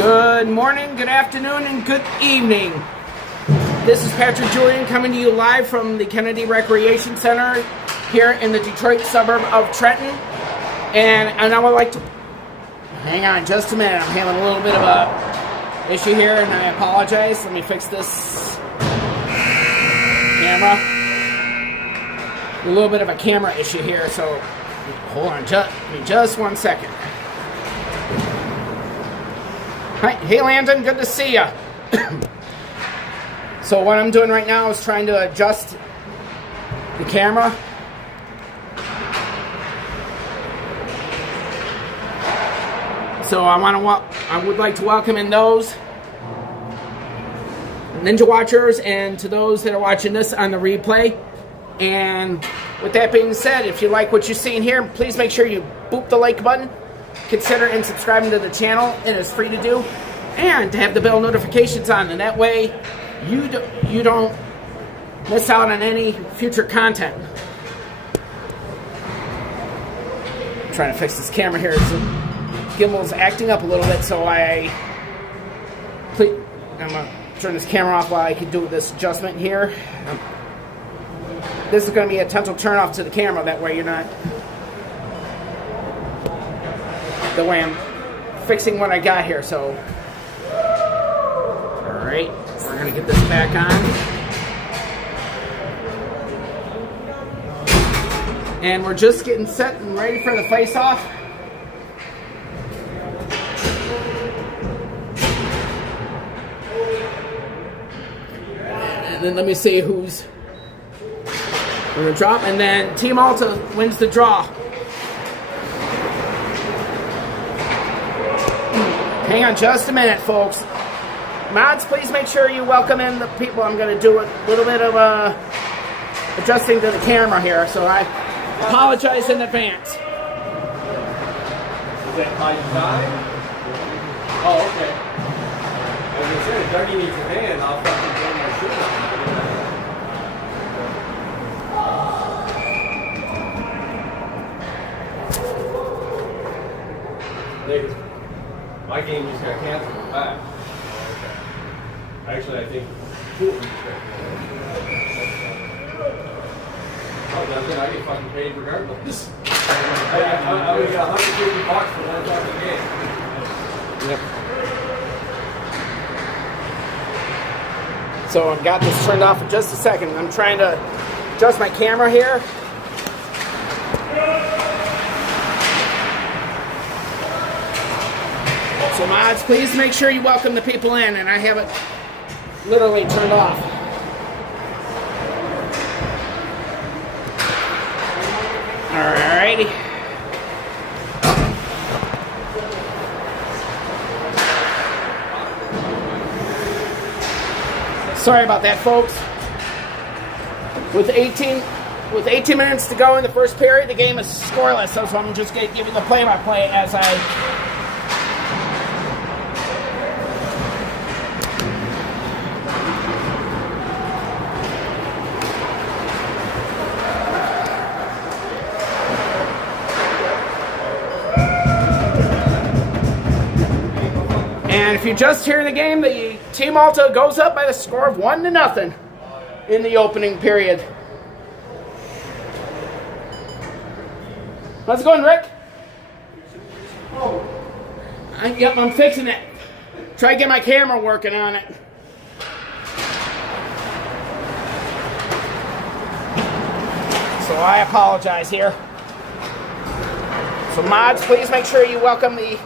Good morning, good afternoon, and good evening. This is Patrick Julian coming to you live from the Kennedy Recreation Center here in the Detroit suburb of Trenton. And I would like to... Hang on just a minute. I'm having a little bit of a issue here, and I apologize. Let me fix this camera. A little bit of a camera issue here, so hold on just 1 second. Hi, hey Landon, good to see ya. So what I'm doing right now is trying to adjust the camera. So I would like to welcome in those Ninja Watchers and to those that are watching this on the replay. And with that being said, if you like what you're seeing here, please make sure you boop the like button. Consider and subscribing to the channel. It is free to do. And to have the bell notifications on. And that way you don't miss out on any future content. I'm trying to fix this camera here. So gimbal's acting up a little bit, so I'm going to turn this camera off while I can do this adjustment here. This is going to be a potential turn off to the camera. That way you're not... The way I'm fixing what I got here, so alright, we're gonna get this back on. And we're just getting set and ready for the face-off. And then let me see who's gonna drop, and then Team Alta wins the draw. Hang on just a minute, folks. Mods, please make sure you welcome in the people. I'm going to do a little bit of adjusting to the camera here, so I apologize in advance. Is that by design? Oh, okay. As I said, if Dougie needs a hand, I'll fucking throw my shoes on. My game just got canceled back. Actually, I think two of them just got canceled. Oh, that's it. I get fucking paid regardless. I would get $150 for one fucking game. Yep. So I've got this turned off in just a second. I'm trying to adjust my camera here. So mods, please make sure you welcome the people in, and I have it literally turned off. Alrighty. Sorry about that, folks. With 18 minutes to go in the first period, the game is scoreless, so I'm just going to give you the play-by-play as I... And if you just hear the game, the Team Alta goes up by the score of 1-0 in the opening period. How's it going, Rick? Yep, I'm fixing it. Try to get my camera working on it. So I apologize here. So mods, please make sure you welcome the...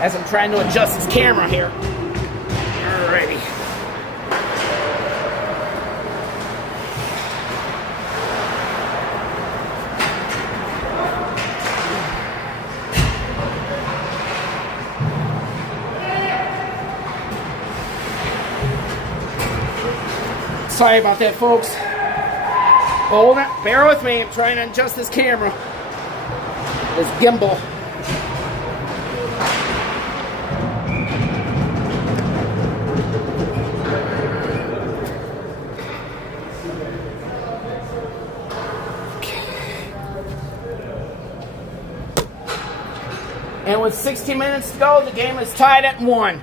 As I'm trying to adjust this camera here. Alrighty. Sorry about that, folks. Hold on, bear with me. I'm trying to adjust this camera. This gimbal. And with 16 minutes to go, the game is tied at 1.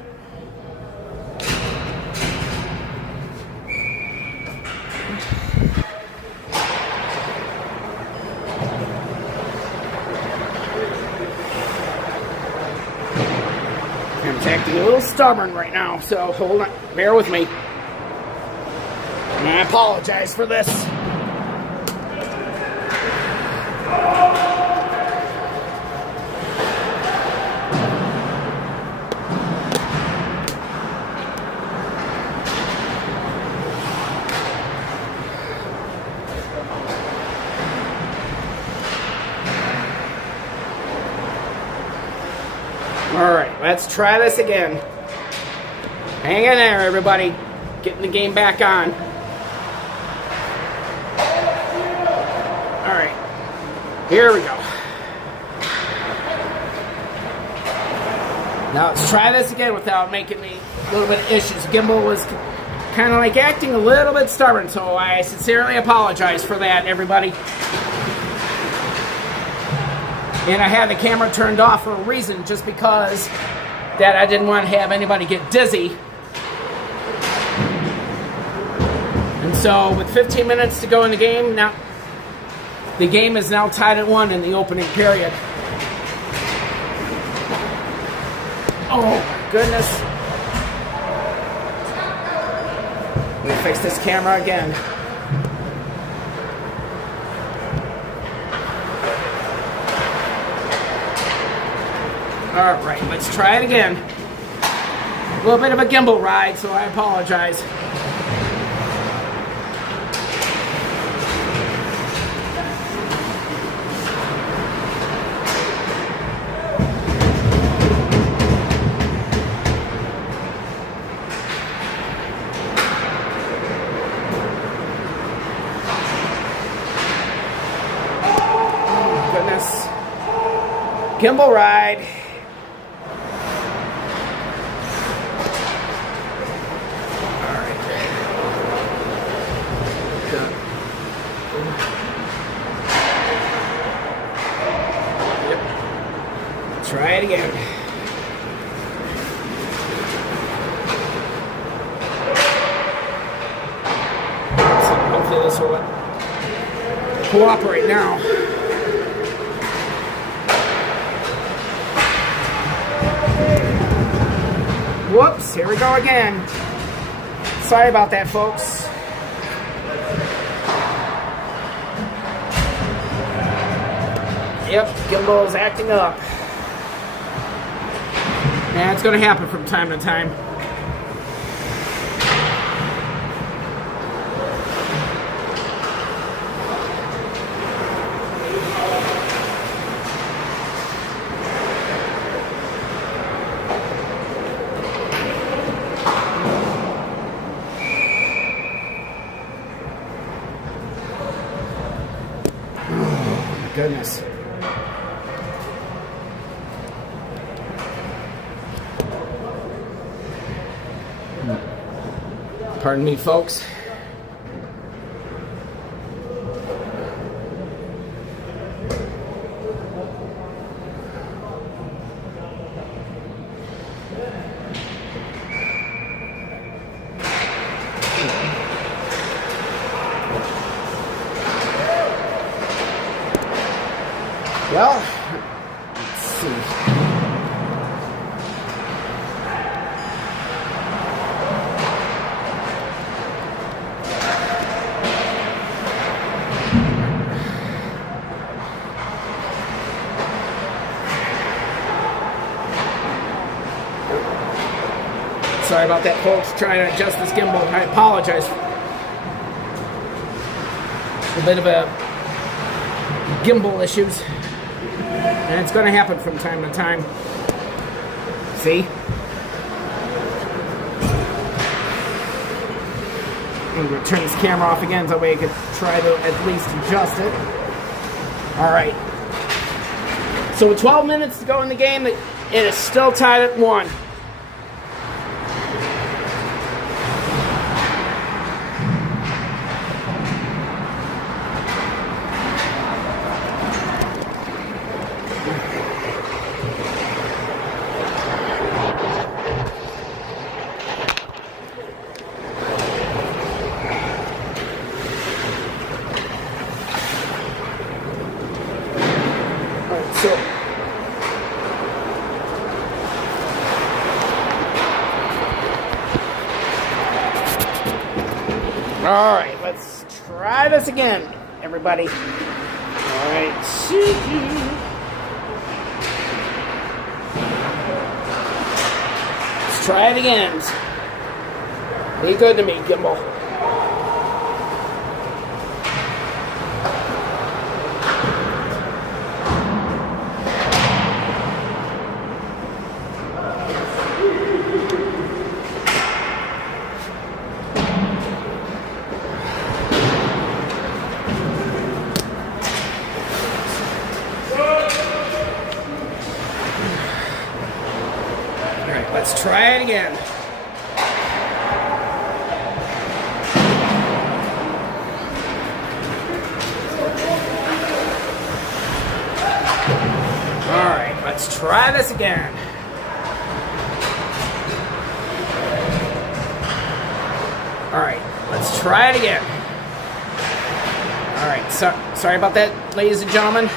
I'm acting a little stubborn right now, so hold on, bear with me. And I apologize for this. All right, let's try this again. Hang in there, everybody. Getting the game back on. All right, here we go. Now let's try this again without making me a little bit of issues. Gimbal was kind of like acting a little bit stubborn, so I sincerely apologize for that, everybody. And I had the camera turned off for a reason, just because that I didn't want to have anybody get dizzy. And so with 15 minutes to go in the game, now the game is now tied at 1 in the opening period. Oh my goodness. Let me fix this camera again. All right, let's try it again. A little bit of a gimbal ride, so I apologize. Oh, goodness. Gimbal ride. Try it again. So hopefully this will cooperate now. Whoops, here we go again. Sorry about that, folks. Yep, gimbal is acting up. Yeah, it's going to happen from time to time. Oh, my goodness. Pardon me, folks. Well, let's see. Sorry about that, folks. Trying to adjust this gimbal. I apologize. A bit of a gimbal issues. And it's going to happen from time to time. See? I'm going to turn this camera off again so that way I can try to at least adjust it. Alright. So with 12 minutes to go in the game, it is still tied at 1. let's try this again, everybody. All right. Let's try it again. Be good to me, Gimbal. Let's try it again. All right, let's try this again. All right, let's try it again. All right, sorry about that, ladies and gentlemen.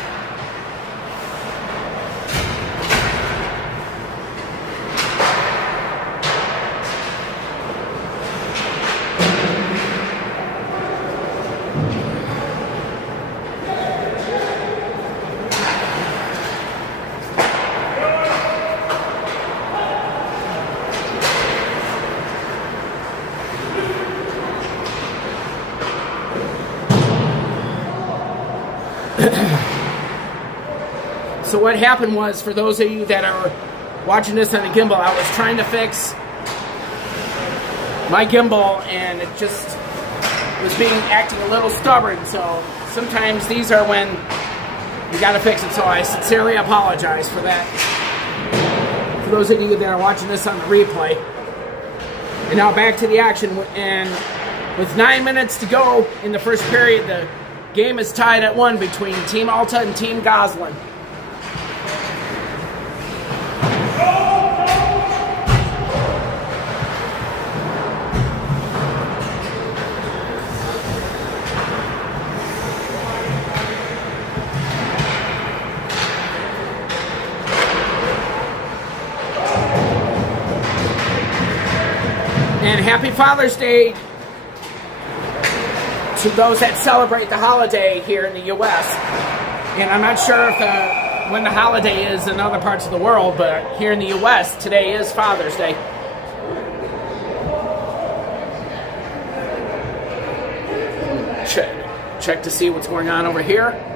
So what happened was, for those of you that are watching this on the gimbal, I was trying to fix my gimbal and it just was acting a little stubborn. So sometimes these are when you gotta fix it. So I sincerely apologize for that. For those of you that are watching this on the replay. And now back to the action. And with 9 minutes to go in the first period, the game is tied at 1 between Team Alta and Team Goslin. And happy Father's Day to those that celebrate the holiday here in the U.S. And I'm not sure if when the holiday is in other parts of the world, but here in the U.S., today is Father's Day. Check to see what's going on over here.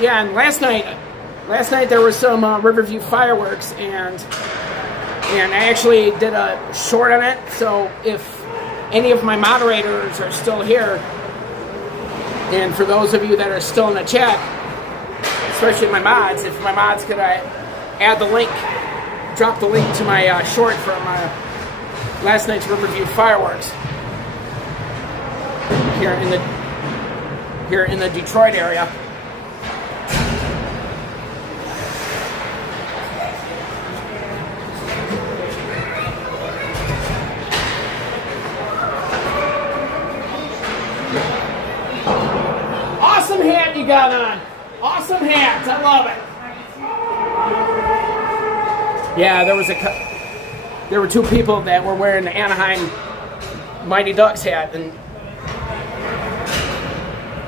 Yeah, and last night there was some Riverview fireworks, and I actually did a short on it. So if any of my moderators are still here, and for those of you that are still in the chat, especially my mods, if my mods could add the link, drop the link to my short from last night's Riverview fireworks here in the Detroit area. Awesome hat you got on. Awesome hats. I love it. Yeah, there were two people that were wearing the Anaheim Mighty Ducks hat, and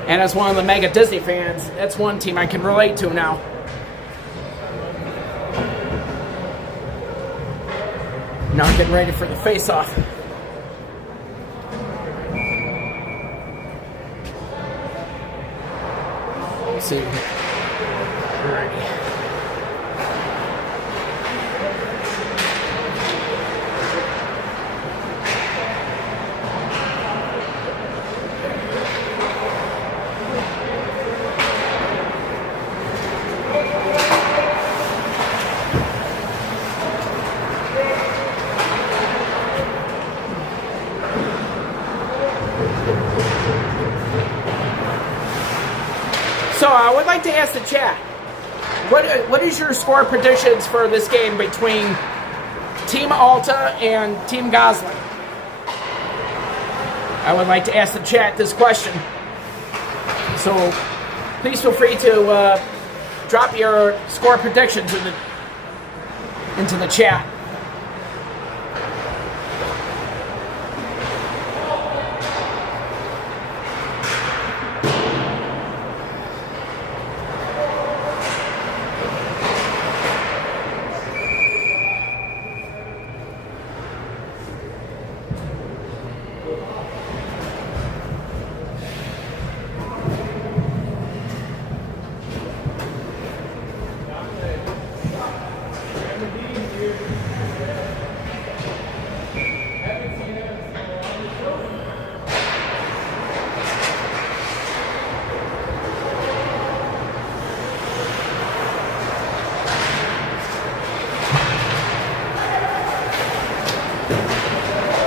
as one of the mega Disney fans, that's one team I can relate to now. Now I'm getting ready for the face-off. Let's see. Alrighty. like to ask the chat, what is your score predictions for this game between Team Alta and Team Goslin? I would like to ask the chat this question. So please feel free to drop your score predictions into the chat.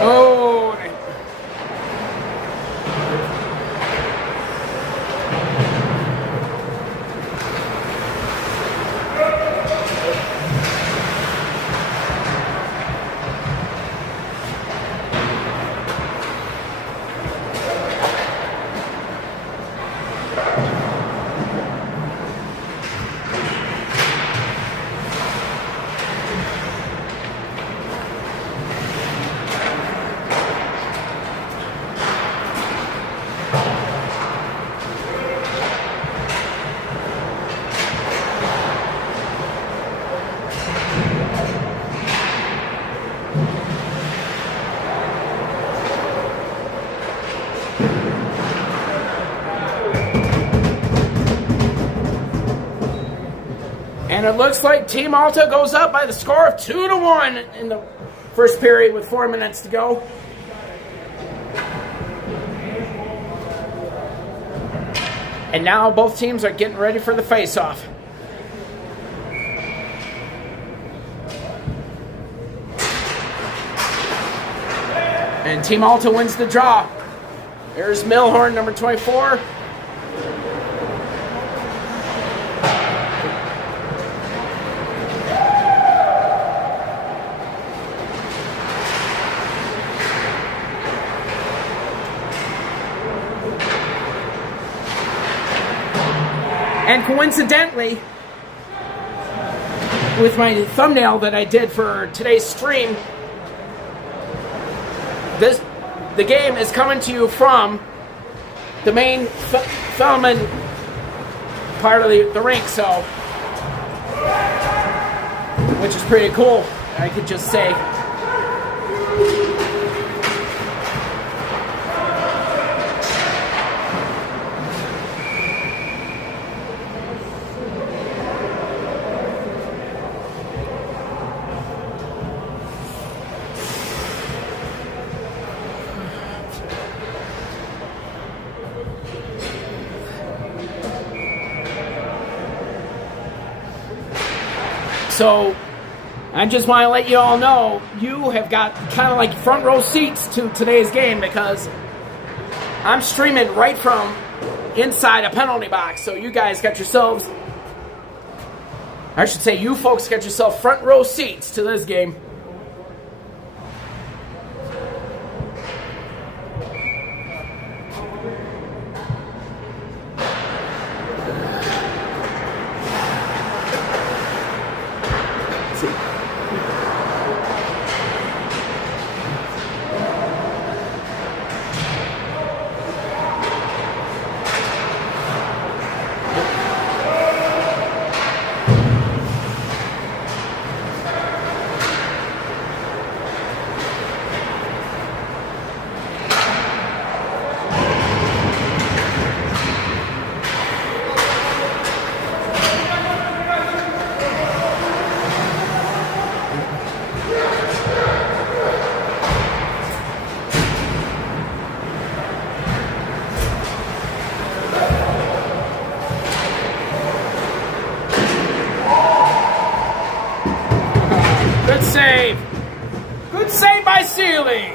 Oh, and it looks like Team Alta goes up by the score of 2-1 in the first period with 4 minutes to go. And now both teams are getting ready for the face-off. And Team Alta wins the draw. There's Milhorn, number 24. And coincidentally, with my thumbnail that I did for today's stream, the game is coming to you from the main filming part of the rink, so, which is pretty cool, I could just say. So, I just want to let you all know, you have got kind of like front row seats to today's game because I'm streaming right from inside a penalty box. So you guys got yourselves, I should say you folks got yourself front row seats to this game. Good save. Good save by Sealy.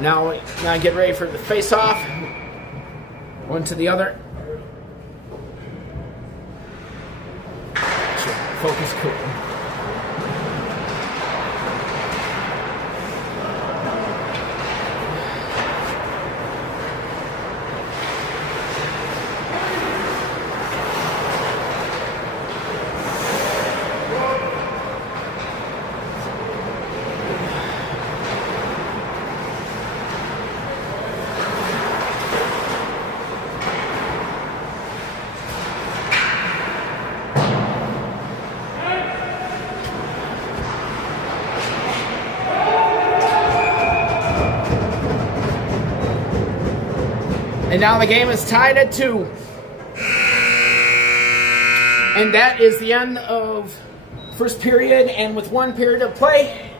Now get ready for the face-off. One to the other. Focus cool. And now the game is tied at 2. And that is the end of first period, and with 1 period of play,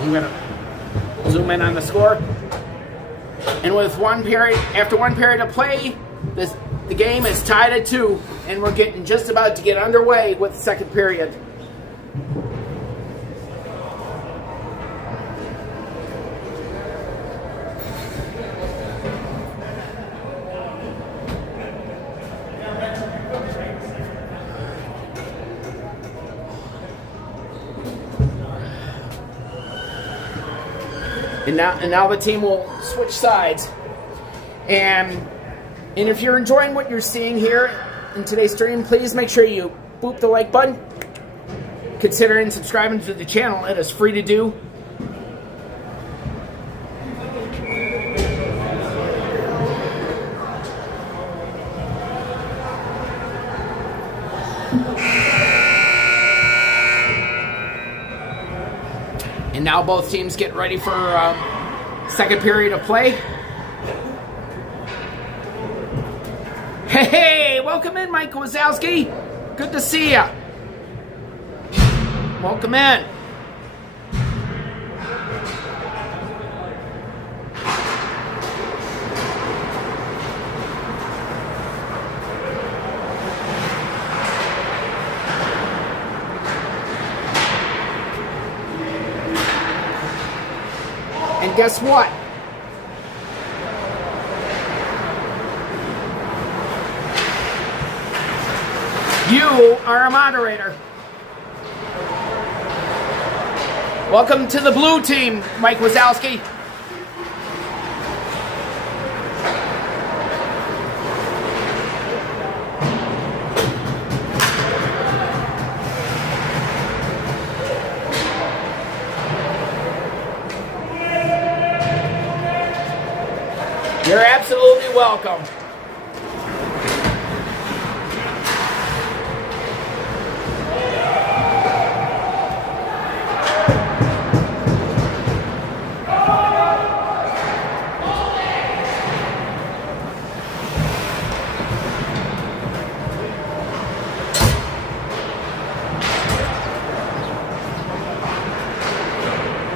I'm gonna zoom in on the score. And with 1 period, after 1 period of play, the game is tied at 2, and we're getting just about to get underway with the second period. And now the team will switch sides. And if you're enjoying what you're seeing here in today's stream, please make sure you boop the like button. Consider subscribing to the channel. It is free to do. And now both teams get ready for second period of play. Hey, welcome in, Mike Wazowski. Good to see ya. Welcome in. And guess what? You are a moderator. Welcome to the blue team, Mike Wazowski. You're absolutely welcome.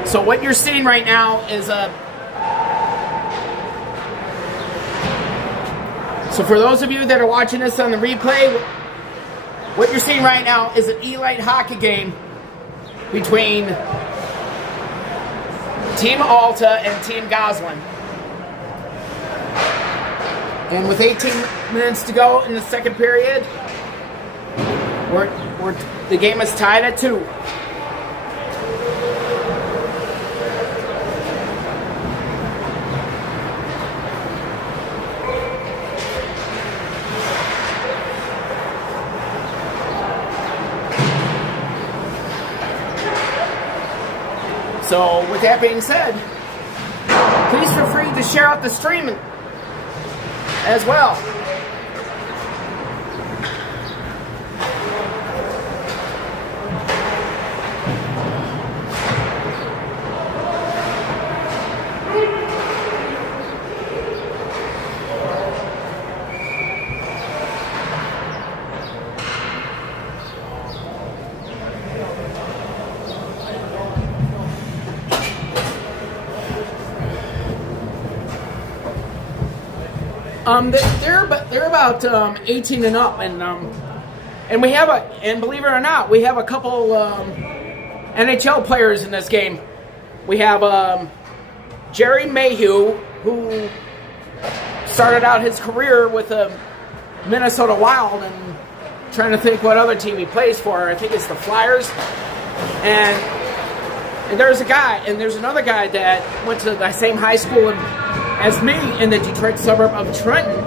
So what you're seeing right now is So for those of you that are watching this on the replay, what you're seeing right now is an elite hockey game between Team Alta and Team Goslin. And with 18 minutes to go in the second period, the game is tied at 2. So, with that being said, please feel free to share out the stream as well. They're about 18 and up, and we have and believe it or not, we have a couple NHL players in this game. We have Jerry Mayhew, who started out his career with the Minnesota Wild, and trying to think what other team he plays for. I think it's the Flyers. And there's another guy that went to the same high school as me in the Detroit suburb of Trenton.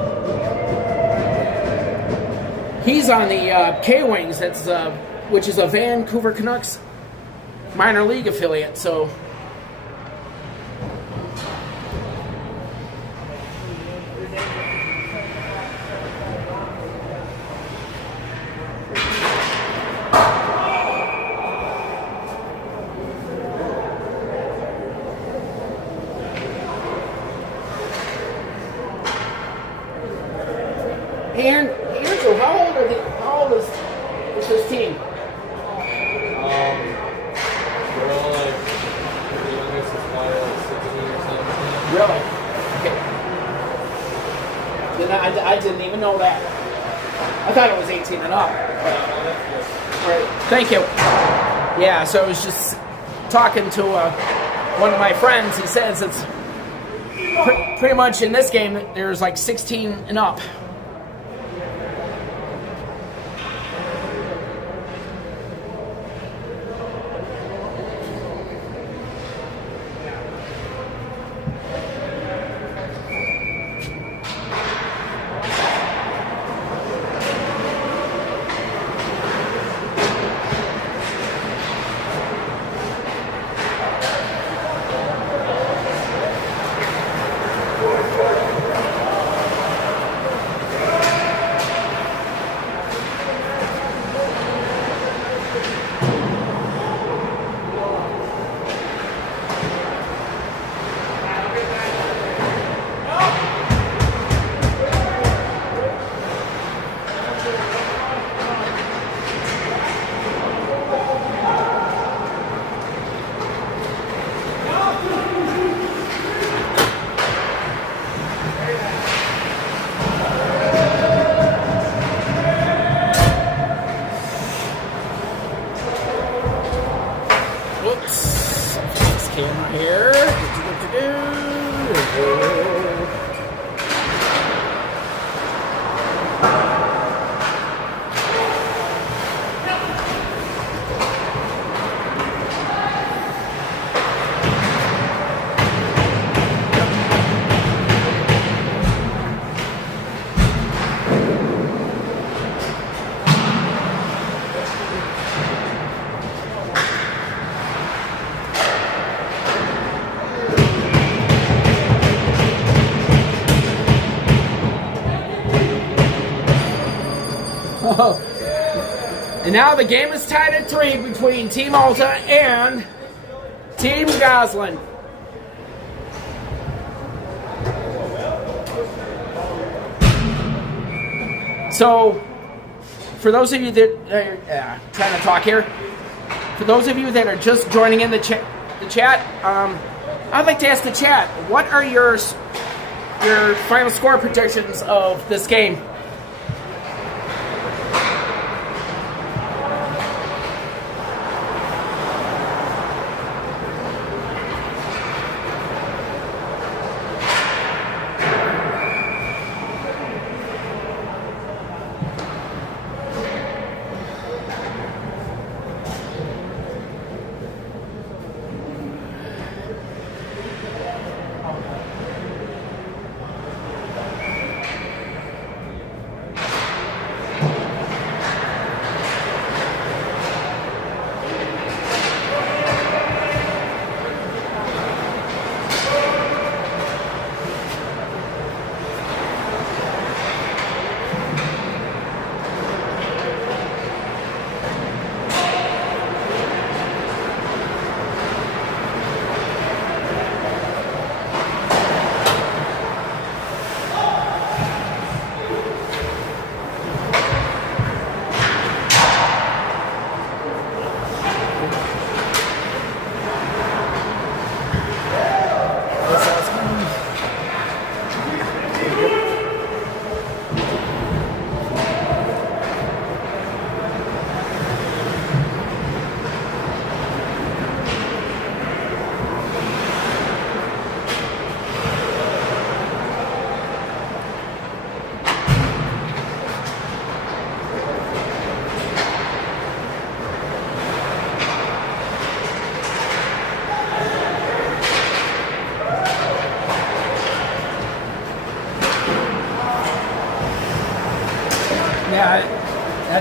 He's on the K-Wings, which is a Vancouver Canucks minor league affiliate. So and Andrew, how old is this team? We're all like, the youngest is probably like 16 or 17. Really? Okay. I didn't even know that. I thought it was 18 and up. Right. Thank you. Yeah, so I was just talking to one of my friends. He says it's pretty much in this game there's like 16 and up. Whoops. This camera here. And now the game is tied at 3 between Team Alta and Team Goslin. So, for those of you that are trying to talk here, for those of you that are just joining in the chat, I'd like to ask the chat, what are your final score predictions of this game?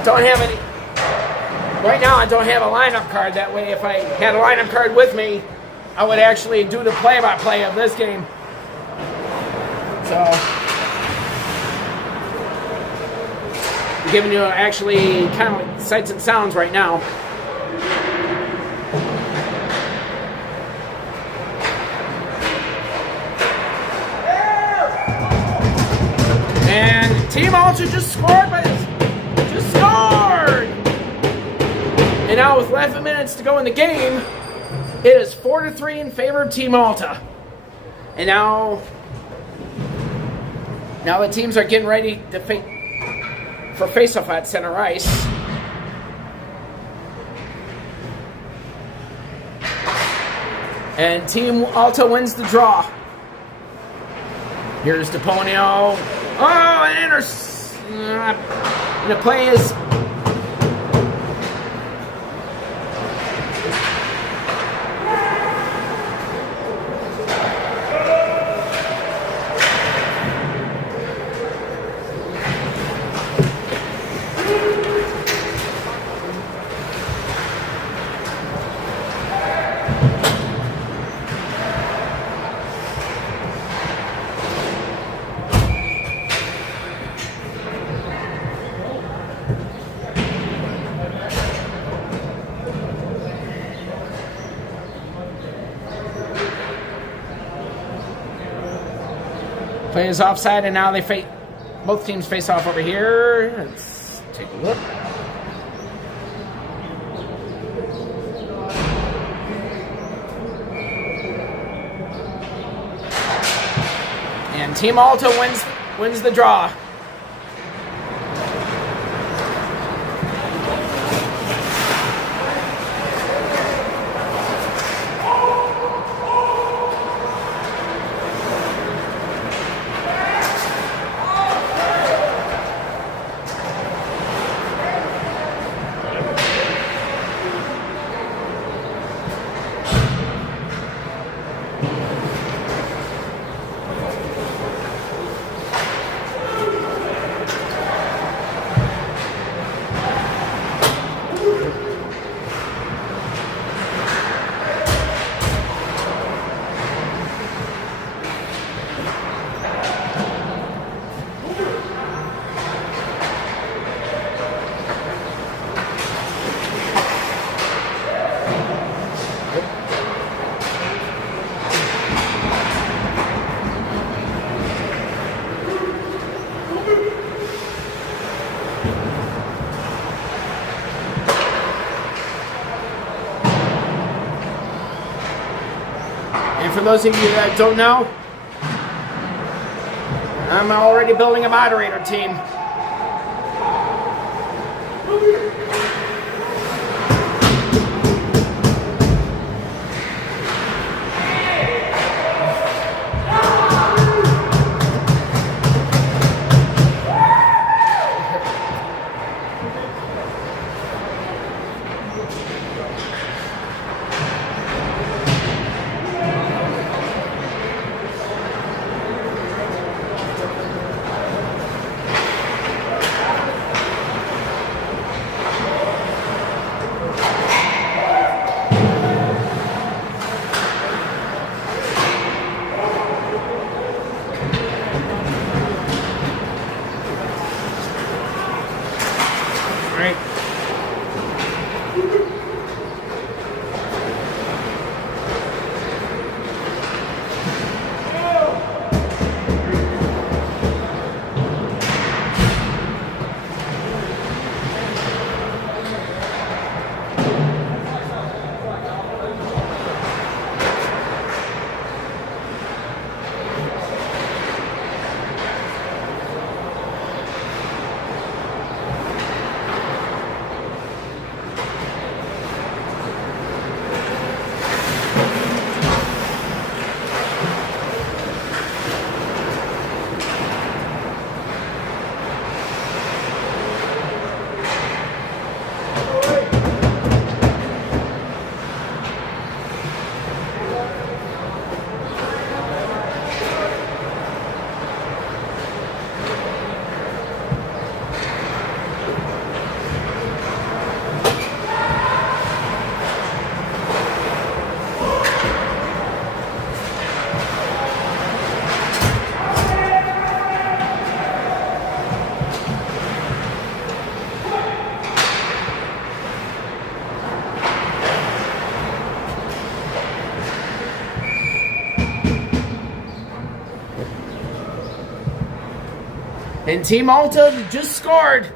don't have any. Right now, I don't have a lineup card. That way, if I had a lineup card with me, I would actually do the play-by-play of this game. So, I'm giving you actually kind of like sights and sounds right now. And Team Alta just scored by this. Just scored! And now with 11 minutes to go in the game, it is 4-3 in favor of Team Alta. And now the teams are getting ready to for face-off at center ice. And Team Alta wins the draw. Here's DePonio. Oh, and the play is... Play is offside, and now both teams face off over here. Let's take a look. And Team Alta wins the draw. And for those of you that don't know, I'm already building a moderator team. And Team Alta just scored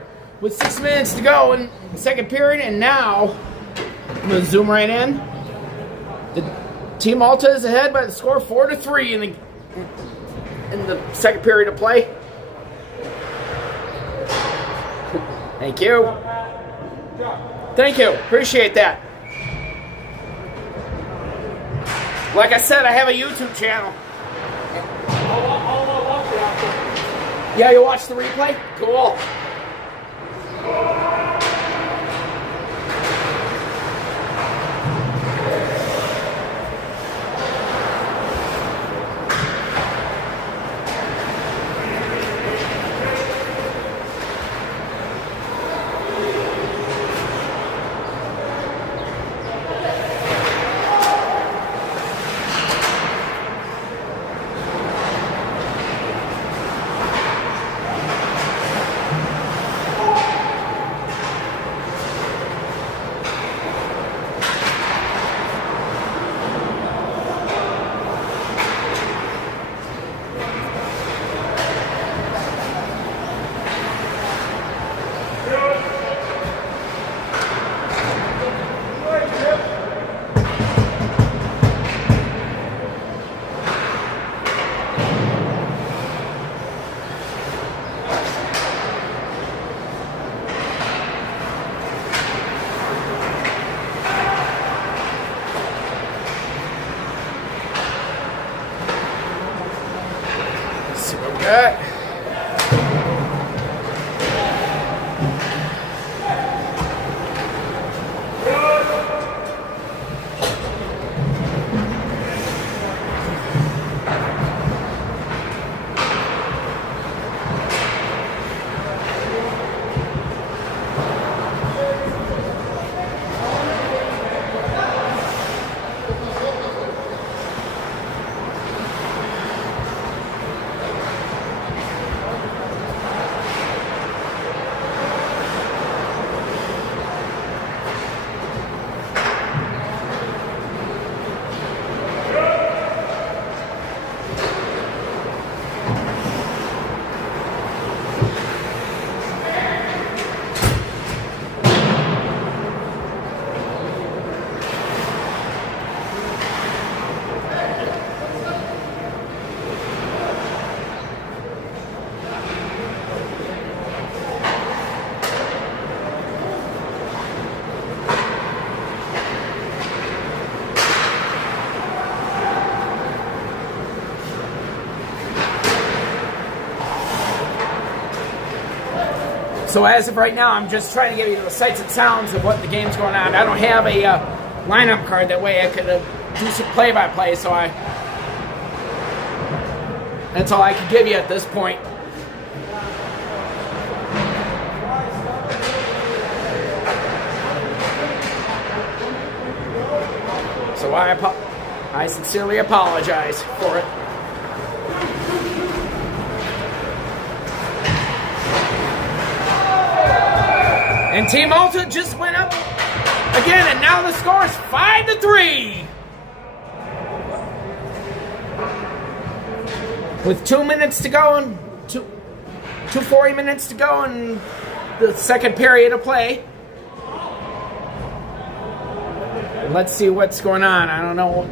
with 6 minutes to go in the second period, and now I'm going to zoom right in. The Team Alta is ahead by the score 4-3 in the second period of play. Thank you. Thank you. Appreciate that. Like I said, I have a YouTube channel. I'll watch it after. Yeah, you watch the replay? Cool. So as of right now, I'm just trying to give you the sights and sounds of what the game's going on. I don't have a lineup card. That way I could do some play-by-play, so that's all I can give you at this point. So I sincerely apologize for it. And Team Alta just went up again, and now the score is 5-3. With 2 minutes to go and 40 minutes to go in the second period of play. Let's see what's going on. I don't know.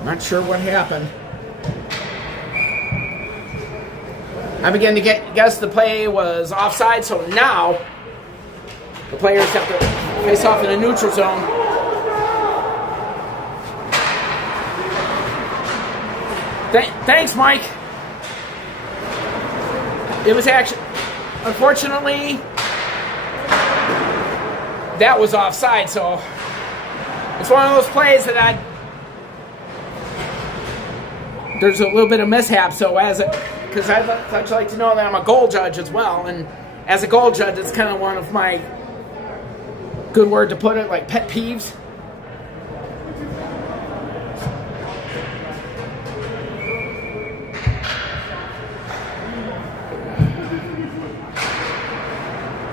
I'm not sure what happened. I began to guess the play was offside, so now the players have to face off in a neutral zone. Thanks, Mike. It was actually, unfortunately, that was offside, so it's one of those plays that there's a little bit of mishap, so because I'd like to know that I'm a goal judge as well, and as a goal judge, it's kind of one of my, good word to put it, like pet peeves.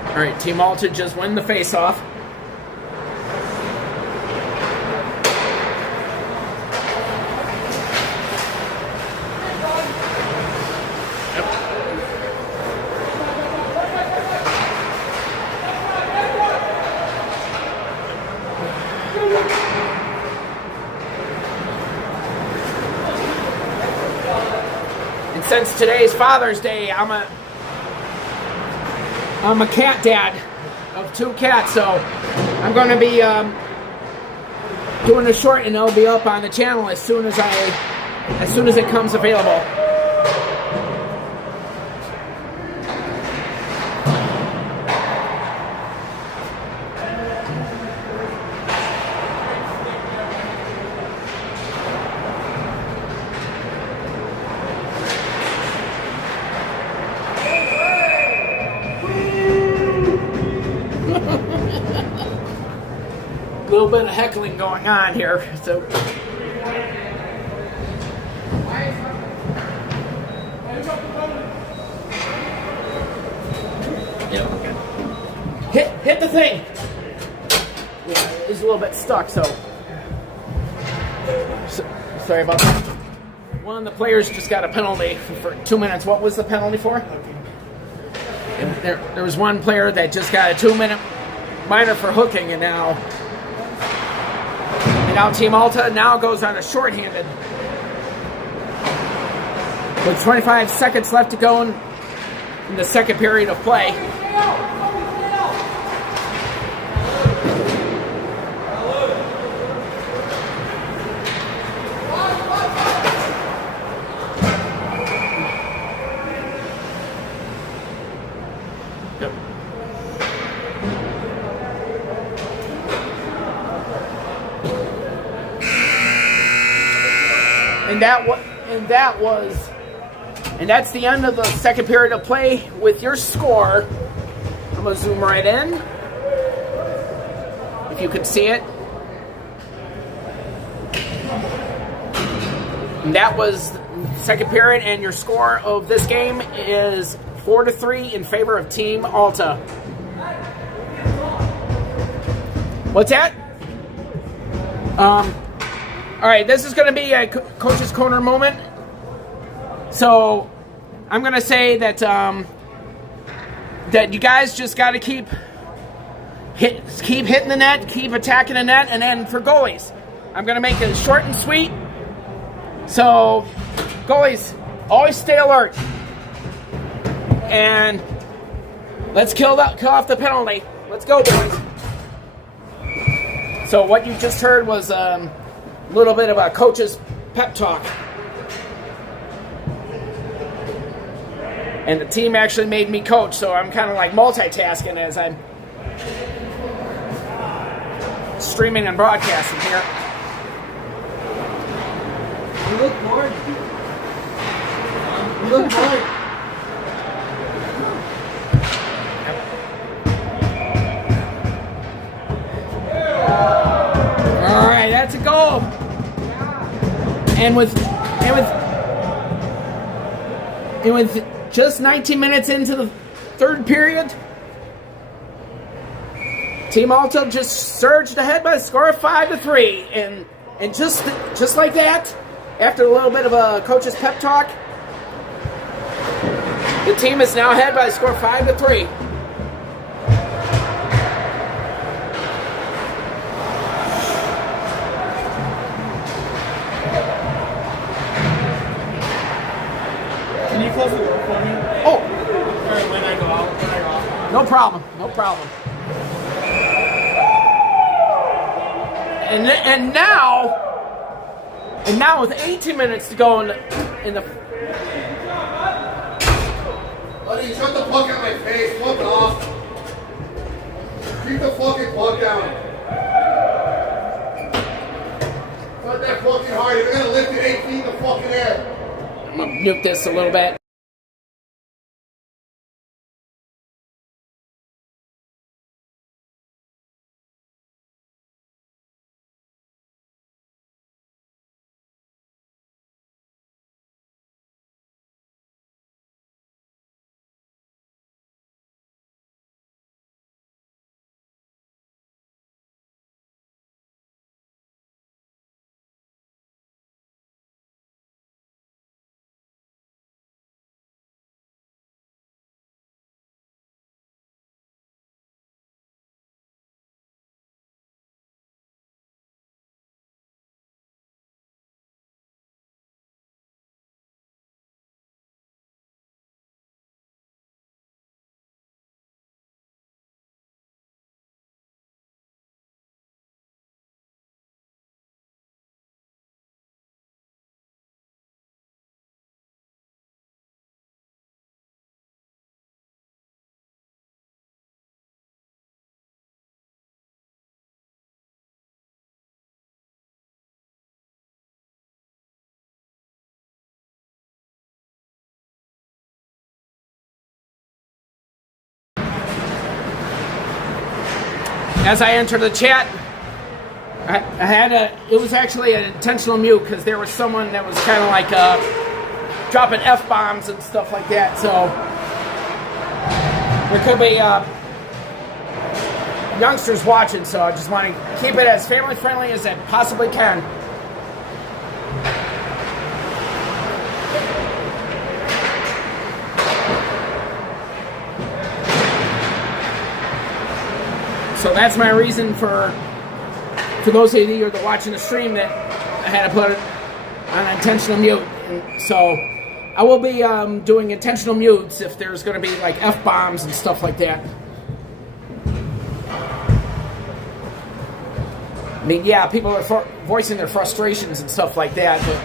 All right, Team Alta just win the face-off. since today's Father's Day, I'm a cat dad of 2 cats, so I'm going to be doing a short, and it'll be up on the channel as soon as it comes available. A little bit of heckling going on here, so hit the thing. Yeah, it's a little bit stuck, so sorry about that. One of the players just got a penalty for 2 minutes. What was the penalty for? And there was one player that just got a 2-minute minor for hooking, and now Team Alta now goes on a shorthanded with 25 seconds left to go in the second period of play. And that's the end of the second period of play with your score. I'm gonna zoom right in, if you can see it. And that was second period, and your score of this game is 4-3 in favor of Team Alta. What's that? All right, this is going to be a Coach's Corner moment. So I'm going to say that that you guys just got to keep hitting the net, keep attacking the net, and then for goalies, I'm going to make it short and sweet. So goalies, always stay alert, and let's kill off the penalty. Let's go, boys. So what you just heard was a little bit of a coach's pep talk. And the team actually made me coach, so I'm kind of like multitasking as I'm streaming and broadcasting here. You look bored. You look bored. All right, that's a goal. And with just 19 minutes into the third period, Team Alta just surged ahead by a score of 5-3, and just like that, after a little bit of a coach's pep talk, the team is now ahead by a score of 5-3. Can you close the door for me? Oh, Or when I go out. no problem, no problem. And now with 18 minutes to go in the Buddy, shut the fuck out of my face. Fuck off. Keep the fucking plug down. It's not that fucking hard. You're gonna lift it 8 feet in the fucking air. I'm gonna mute this a little bit. as I entered the chat, I had it was actually an intentional mute because there was someone that was kind of like dropping F-bombs and stuff like that. So there could be youngsters watching, so I just want to keep it as family friendly as I possibly can. So that's my reason for those of you that are watching the stream that I had to put it on intentional mute. And so I will be doing intentional mutes if there's going to be like F-bombs and stuff like that. I mean, yeah, people are voicing their frustrations and stuff like that, but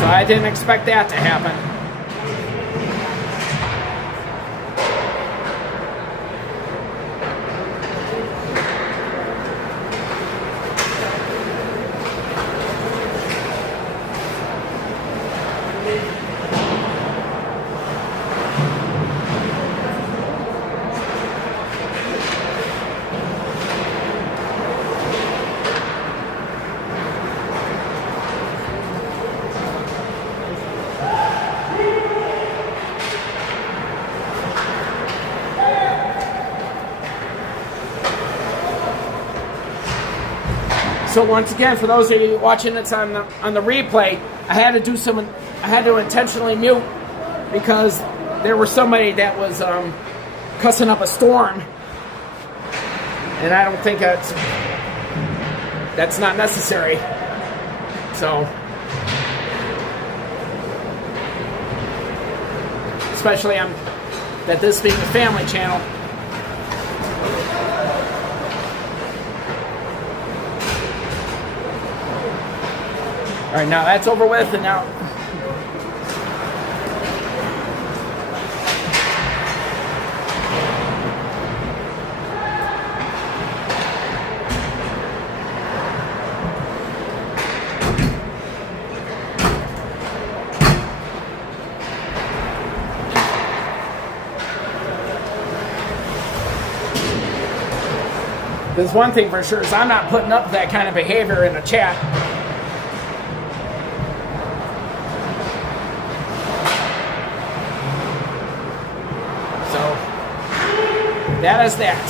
so I didn't expect that to happen. So once again, for those of you watching this on the replay, I had to intentionally mute because there was somebody that was cussing up a storm, and I don't think that's not necessary. So, especially that this being a family channel. All right, now that's over with, and now there's one thing for sure is I'm not putting up that kind of behavior in the chat. That is that.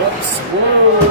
Whoops. Whoa.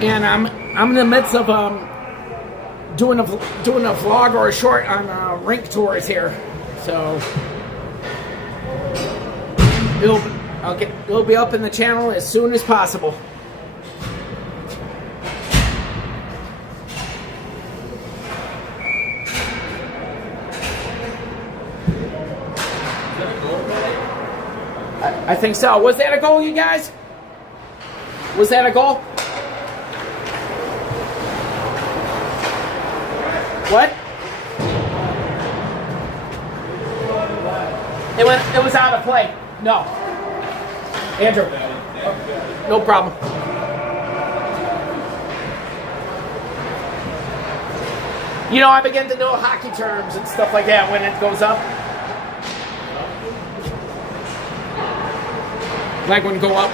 and I'm in the midst of doing a vlog or a short on rink tours here, so it'll be up in the channel as soon as possible. I think so. Was that a goal, you guys? Was that a goal? What? It was out of play. No. Andrew. No problem. You know, I begin to know hockey terms and stuff like that when it goes up. Like when go up.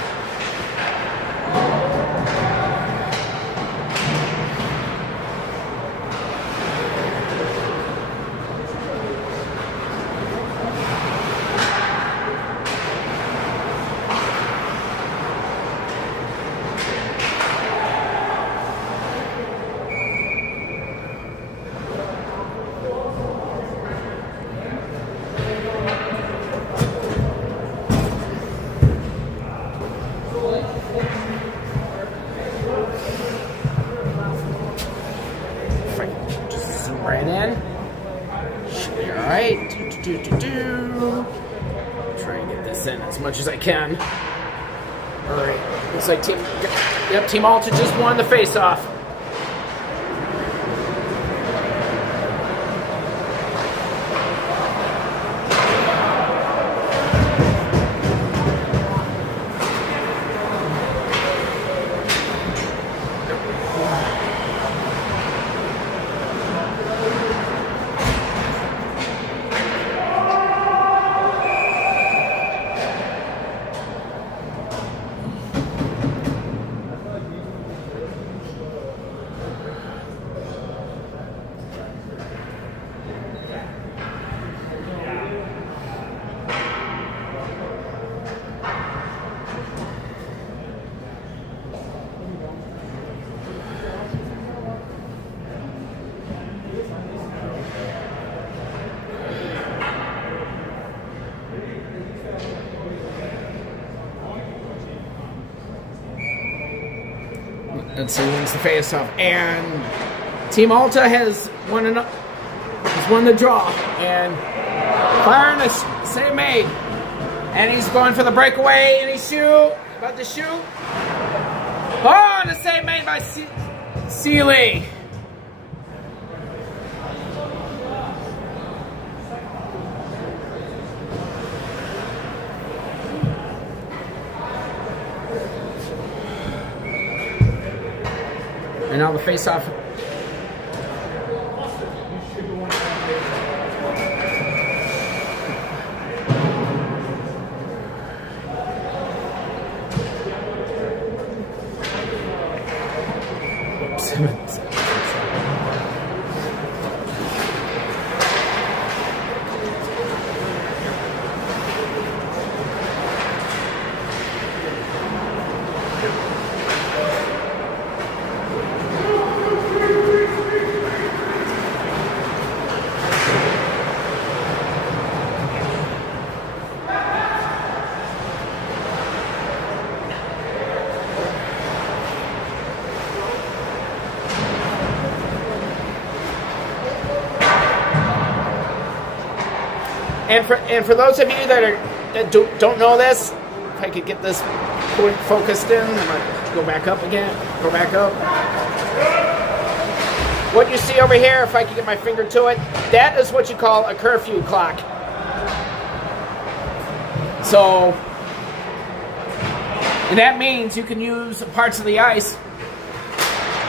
Right in. Should be alright. Try and get this in as much as I can. Alright. Looks like Team Alta just won the face-off. Let's see who wins the face-off. And Team Alta has won the draw. And firing a save made. And he's going for the breakaway. And he's about to shoot. Oh, and a save made by Seeley. And now the face-off. Oops. And for those of you that don't know this, if I could get this point focused in, I'm gonna go back up again. Go back up. What you see over here, if I could get my finger to it, that is what you call a curfew clock. So, and that means you can use parts of the ice.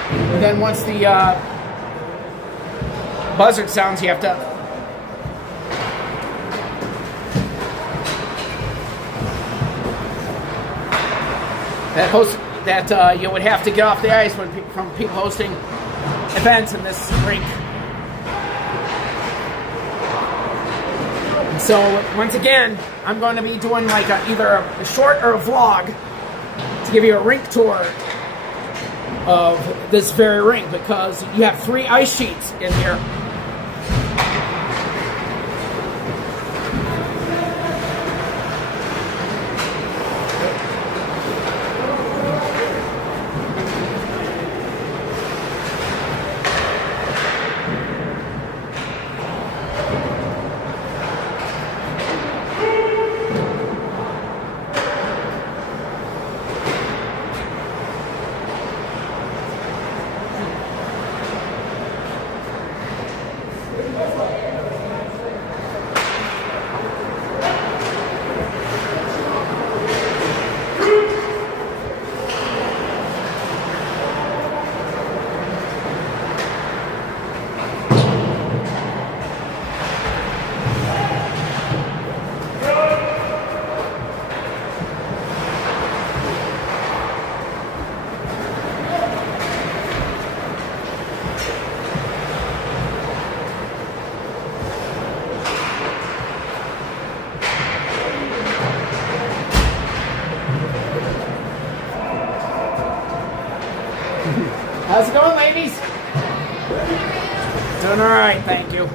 And then once the buzzard sounds, you have to. That you would have to get off the ice from people hosting events in this rink. So once again, I'm going to be doing like either a short or a vlog to give you a rink tour of this very ring, because you have 3 ice sheets in here. How's it going, ladies? Doing all right, thank you.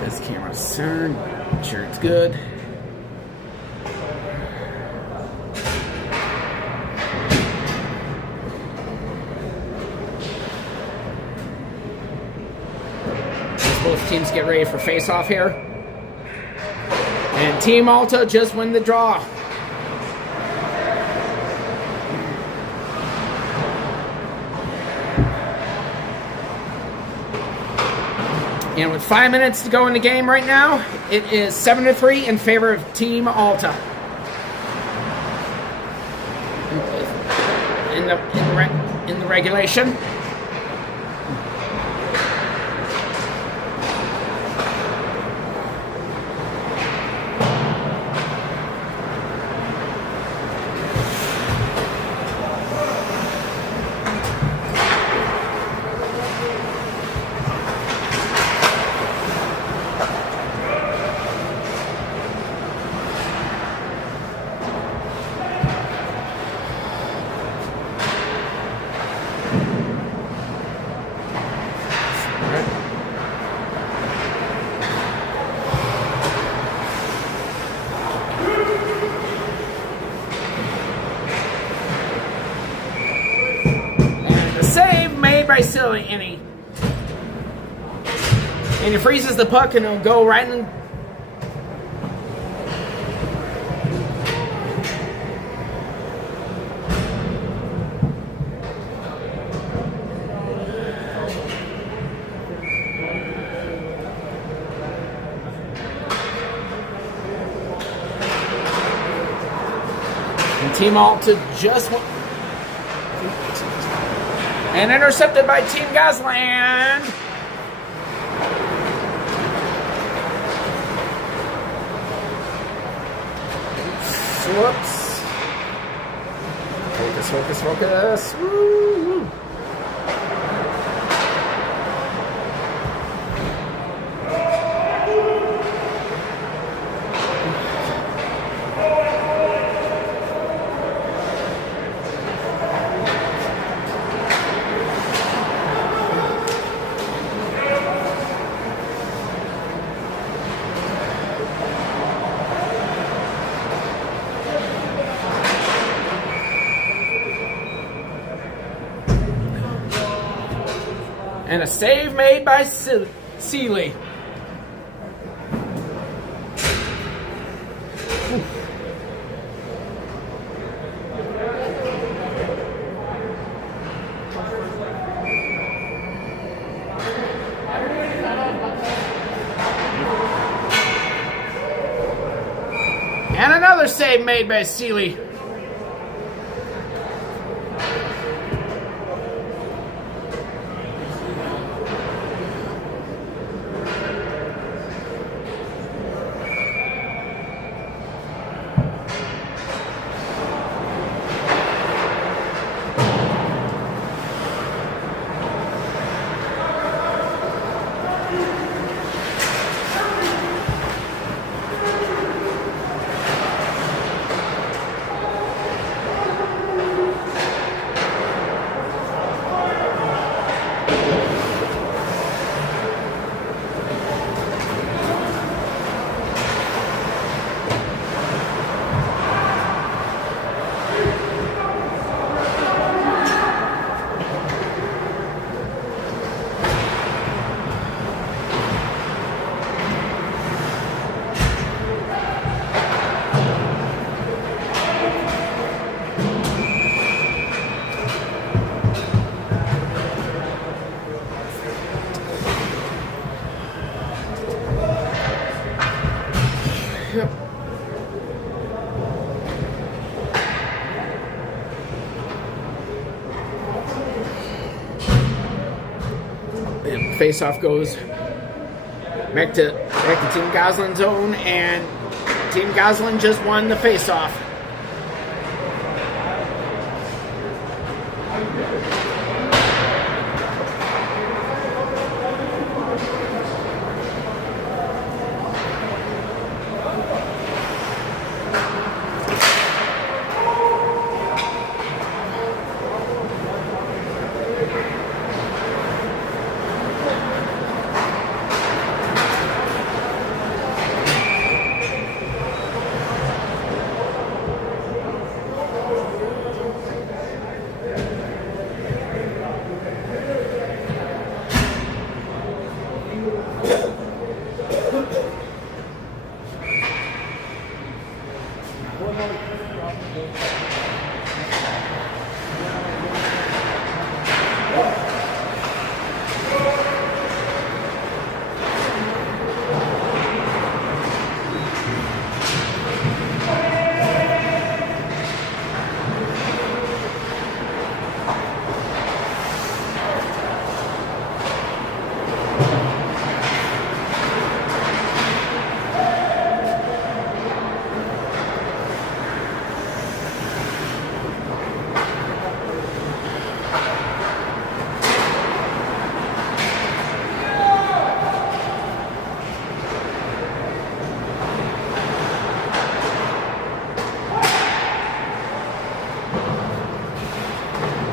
This camera's turned. Sure it's good. Both teams get ready for face-off here. And Team Alta just win the draw. And with 5 minutes to go in the game right now, it is 7-3 in favor of Team Alta. In the regulation. By silly, and he freezes the puck, and it'll go right in. And Team Alta just won. And intercepted by Team Goslin. Whoops. Focus, focus, focus. Woo. And a save made by Seeley. And another save made by Seeley. face-off goes back to Team Goslin's zone, and Team Goslin just won the face-off.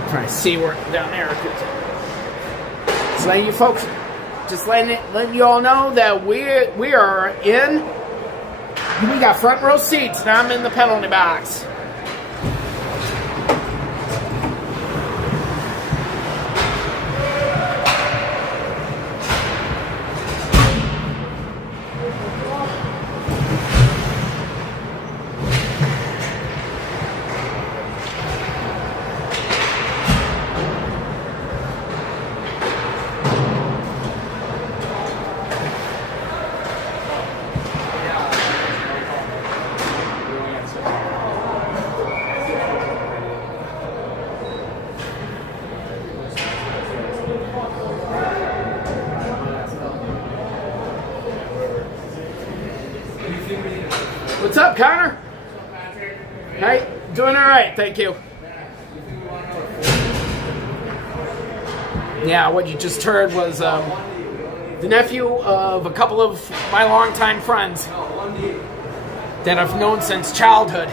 Trying to see where down there. So letting you folks, just letting you all know that we are in. We got front row seats, and I'm in the penalty box. What's up, Connor? Hey, doing all right, thank you. Yeah, what you just heard was the nephew of a couple of my longtime friends that I've known since childhood.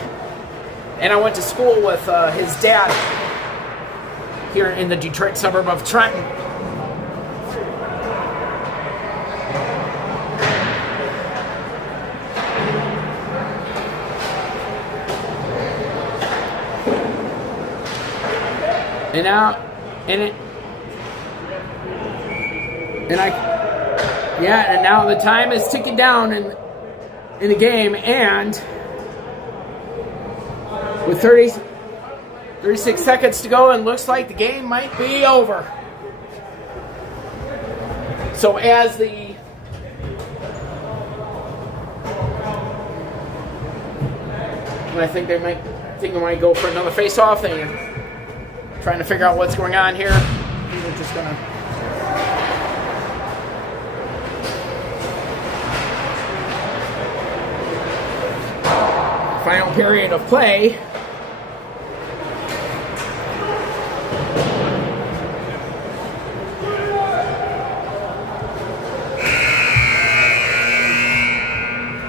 And I went to school with his dad here in the Detroit suburb of Trenton. And now, and now the time is ticking down in the game, and with 36 seconds to go, and looks like the game might be over. So as the I think they might go for another face-off. They're trying to figure out what's going on here. We're just gonna final period of play.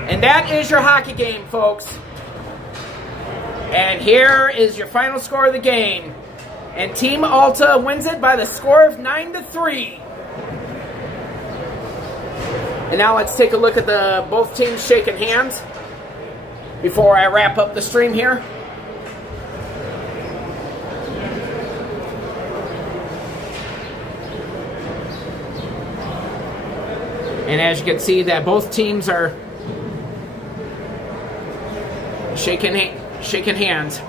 And that is your hockey game, folks. And here is your final score of the game. And Team Alta wins it by the score of 9-3. And now let's take a look at both teams shaking hands before I wrap up the stream here. And as you can see, that both teams are shaking hands.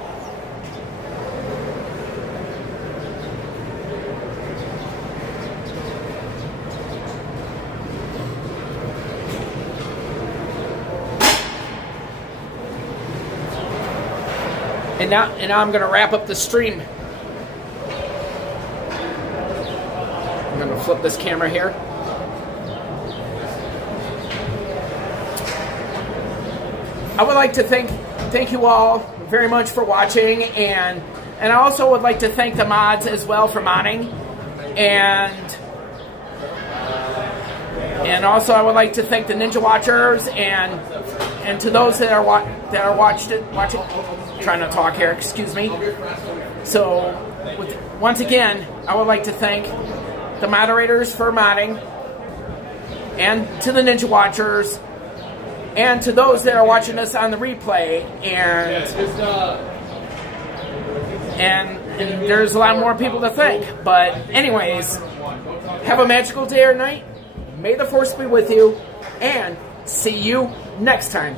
And now I'm going to wrap up the stream. I'm going to flip this camera here. I would like to thank you all very much for watching, and I also would like to thank the mods as well for modding, and also I would like to thank the Ninja Watchers and to those that are watching. Trying to talk here, excuse me. So once again, I would like to thank the moderators for modding, and to the Ninja Watchers, and to those that are watching us on the replay, and there's a lot more people to thank. But anyways, have a magical day or night. May the force be with you, and see you next time.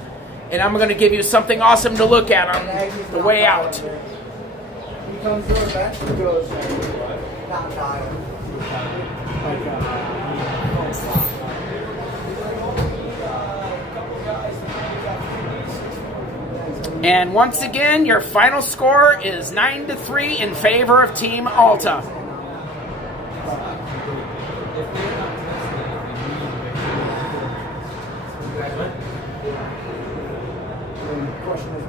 And I'm going to give you something awesome to look at on the way out. He comes to the bench and goes, not dying. And once again, your final score is 9-3 in favor of Team Alta. Question is,